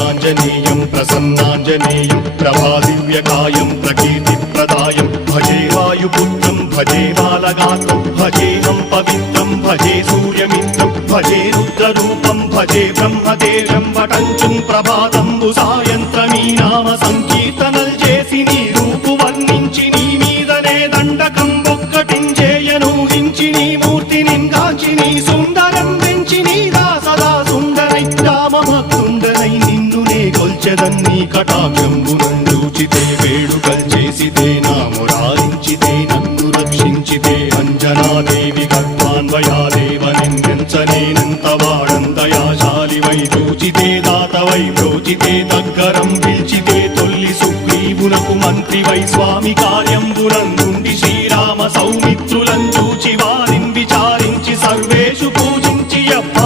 ఆంజనేయం ప్రసన్నాంజనేయం ప్రభాదివ్యకాయం ప్రకీర్తిప్రదాయం భజే వాయుపుత్రం భజే బాలగాత్రం భజేహం పవిత్రం భజే సూర్యమిత్రం భజే రుద్రరూపం భజే బ్రహ్మదేవం వటంచుం ప్రభాతంబు సాయంత్రమీ నామ సంకీర్తనల్ చేసి నీ రూపు వర్ణించి నీ మీదనే దండకం ఒక్కటించేయనూహించి నీ మూర్తిని గాంచి నీ సుందరం పెంచి నీ దాసదా సుందరై రామభక్తుండనై నిన్నునే గొల్చెదన్నీ కటాక్షంబునందూచితే వేడుకల్ చేసితే నా మురారించితే నన్ను రక్షించితే అంజనాదేవి గర్భాన్వయాదేవ నిన్నెంచనేనంత వాడంతయాశాలివై చూచితే దాతవై బ్రోచితే దగ్గరం పిలిచితే తొల్లి సుగ్రీవునకు మంత్రివై స్వామి కార్యంబునందుండి శ్రీరామ సౌమిత్రుల